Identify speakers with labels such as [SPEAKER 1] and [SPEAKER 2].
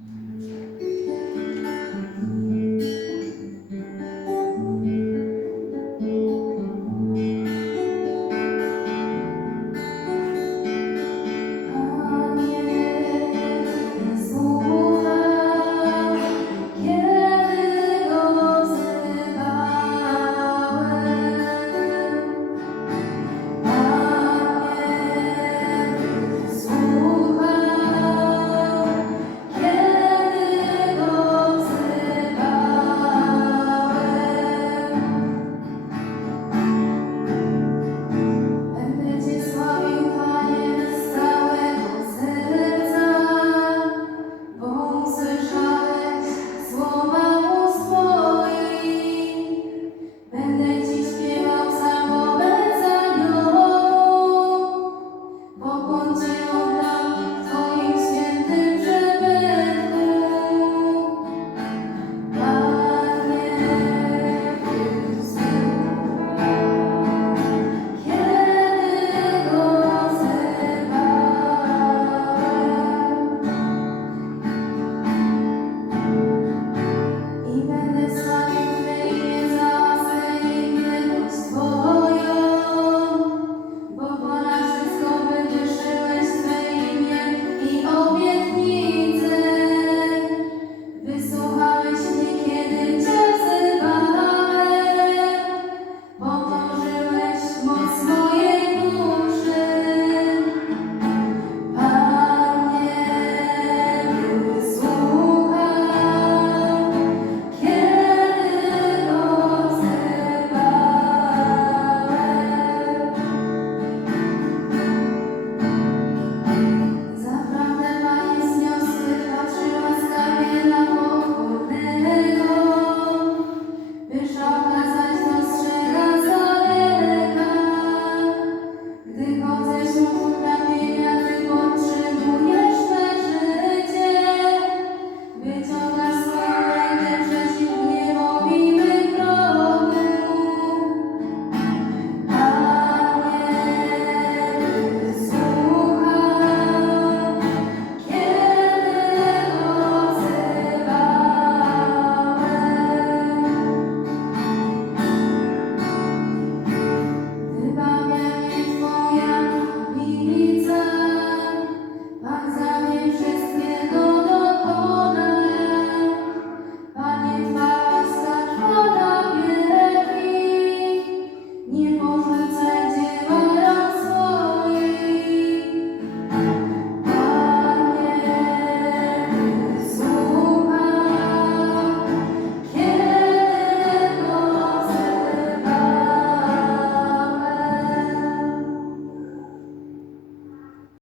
[SPEAKER 1] Mm,